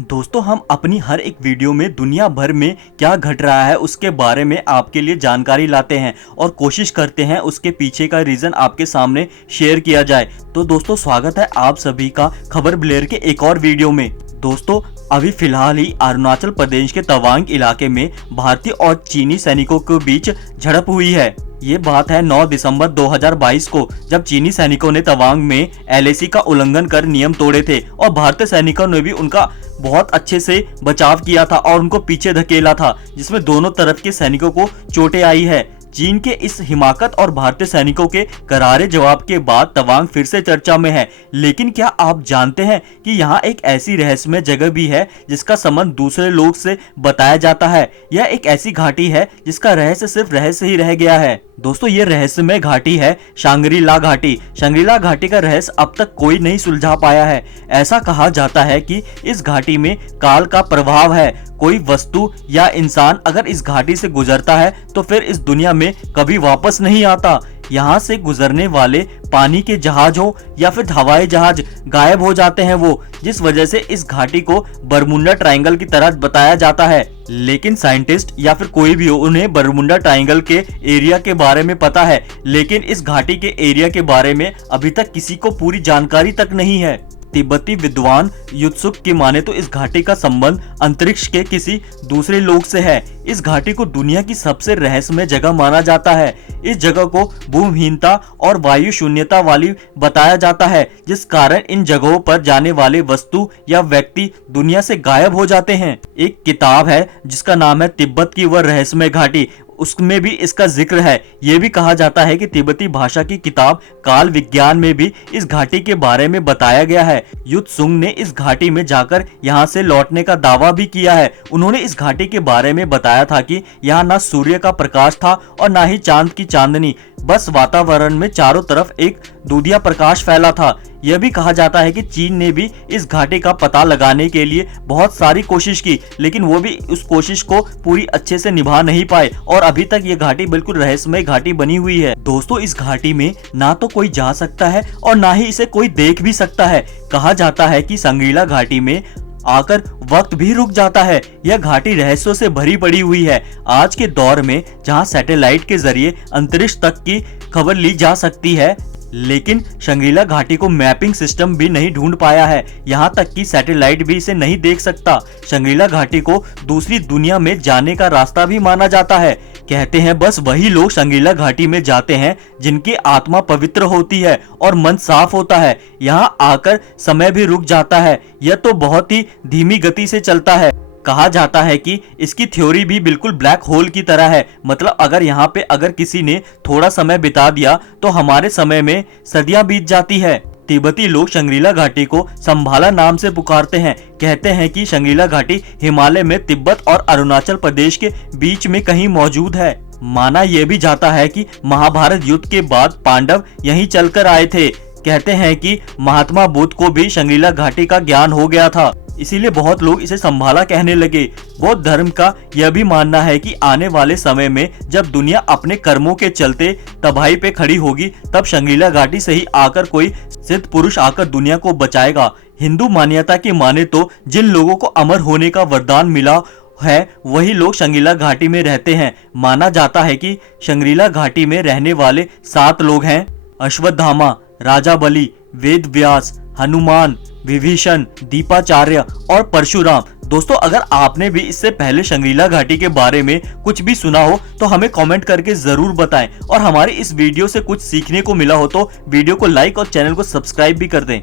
दोस्तों हम अपनी हर एक वीडियो में दुनिया भर में क्या घट रहा है उसके बारे में आपके लिए जानकारी लाते हैं और कोशिश करते हैं उसके पीछे का रीज़न आपके सामने शेयर किया जाए। तो दोस्तों स्वागत है आप सभी का खबर ब्लेयर के एक और वीडियो में। दोस्तों अभी फिलहाल ही अरुणाचल प्रदेश के तवांग इलाके में भारतीय और चीनी सैनिकों के बीच झड़प हुई है। ये बात है 9 दिसंबर 2022 को, जब चीनी सैनिकों ने तवांग में एलएसी का उल्लंघन कर नियम तोड़े थे और भारतीय सैनिकों ने भी उनका बहुत अच्छे से बचाव किया था और उनको पीछे धकेला था, जिसमें दोनों तरफ के सैनिकों को चोटें आई है। चीन के इस हिमाकत और भारतीय सैनिकों के करारे जवाब के बाद तवांग फिर से चर्चा में है। लेकिन क्या आप जानते हैं कि यहाँ एक ऐसी रहस्यमय जगह भी है जिसका संबंध दूसरे लोग से बताया जाता है। यह एक ऐसी घाटी है जिसका रहस्य सिर्फ रहस्य ही रह गया है। दोस्तों ये रहस्यमय घाटी है शांग्री-ला घाटी। शांग्री-ला घाटी का रहस्य अब तक कोई नहीं सुलझा पाया है। ऐसा कहा जाता है कि इस घाटी में काल का प्रभाव है। कोई वस्तु या इंसान अगर इस घाटी से गुजरता है तो फिर इस दुनिया में कभी वापस नहीं आता। यहाँ से गुजरने वाले पानी के जहाज हो या फिर हवाई जहाज गायब हो जाते हैं वो, जिस वजह से इस घाटी को बरमुंडा ट्रायंगल की तरह बताया जाता है। लेकिन साइंटिस्ट या फिर कोई भी हो, उन्हें बरमुंडा ट्रायंगल के एरिया के बारे में पता है, लेकिन इस घाटी के एरिया के बारे में अभी तक किसी को पूरी जानकारी तक नहीं है। तिब्बती विद्वान युत्सुक की माने तो इस घाटी का संबंध अंतरिक्ष के किसी दूसरे लोक से है। इस घाटी को दुनिया की सबसे रहस्यमय जगह माना जाता है। इस जगह को भूमिहीनता और वायु शून्यता वाली बताया जाता है, जिस कारण इन जगहों पर जाने वाले वस्तु या व्यक्ति दुनिया से गायब हो जाते हैं। एक किताब है जिसका नाम है तिब्बत की वह रहस्यमय घाटी, उसमें भी इसका जिक्र है। यह भी कहा जाता है कि तिब्बती भाषा की किताब काल विज्ञान में भी इस घाटी के बारे में बताया गया है। युत्सुंग ने इस घाटी में जाकर यहां से लौटने का दावा भी किया है। उन्होंने इस घाटी के बारे में बताया था कि यहाँ ना सूर्य का प्रकाश था और ना ही चांद की चांदनी, बस वातावरण में चारों तरफ एक दूधिया प्रकाश फैला था। यह भी कहा जाता है कि चीन ने भी इस घाटी का पता लगाने के लिए बहुत सारी कोशिश की, लेकिन वो भी उस कोशिश को पूरी अच्छे से निभा नहीं पाए और अभी तक ये घाटी बिल्कुल रहस्यमय घाटी बनी हुई है। दोस्तों इस घाटी में ना तो कोई जा सकता है और ना ही इसे कोई देख भी सकता है। कहा जाता है कि शांग्री-ला घाटी में आकर वक्त भी रुक जाता है। यह घाटी रहस्यों से भरी पड़ी हुई है। आज के दौर में जहां सैटेलाइट के जरिए अंतरिक्ष तक की खबर ली जा सकती है, लेकिन शांग्री-ला घाटी को मैपिंग सिस्टम भी नहीं ढूंढ पाया है। यहाँ तक कि सैटेलाइट भी इसे नहीं देख सकता। शांग्री-ला घाटी को दूसरी दुनिया में जाने का रास्ता भी माना जाता है। कहते हैं बस वही लोग शांग्री-ला घाटी में जाते हैं जिनकी आत्मा पवित्र होती है और मन साफ होता है। यहाँ आकर समय भी रुक जाता है। यह तो बहुत ही धीमी गति से चलता है। कहा जाता है कि इसकी थ्योरी भी बिल्कुल ब्लैक होल की तरह है। मतलब अगर यहाँ पे अगर किसी ने थोड़ा समय बिता दिया तो हमारे समय में सदियां बीत जाती है। तिब्बती लोग शांग्री-ला घाटी को संभाला नाम से पुकारते हैं। कहते हैं कि शांग्री-ला घाटी हिमालय में तिब्बत और अरुणाचल प्रदेश के बीच में कहीं मौजूद है। माना यह भी जाता है कि महाभारत युद्ध के बाद पांडव यहीं चलकर आए थे। कहते हैं कि महात्मा बुद्ध को भी शांग्री-ला घाटी का ज्ञान हो गया था, इसीलिए बहुत लोग इसे संभाला कहने लगे। बौद्ध धर्म का यह भी मानना है कि आने वाले समय में जब दुनिया अपने कर्मों के चलते तबाही पे खड़ी होगी, तब शांग्री-ला घाटी से ही आकर कोई सिद्ध पुरुष आकर दुनिया को बचाएगा। हिंदू मान्यता की माने तो जिन लोगों को अमर होने का वरदान मिला है वही लोग शांग्री-ला घाटी में रहते हैं। माना जाता है कि शांग्री-ला घाटी में रहने वाले 7 लोग हैं: अश्वत्थामा, राजा बलि, वेद व्यास, हनुमान, विभीषण, दीपाचार्य और परशुराम। दोस्तों अगर आपने भी इससे पहले शांग्री-ला घाटी के बारे में कुछ भी सुना हो तो हमें कमेंट करके जरूर बताएं और हमारी इस वीडियो से कुछ सीखने को मिला हो तो वीडियो को लाइक और चैनल को सब्सक्राइब भी कर दें।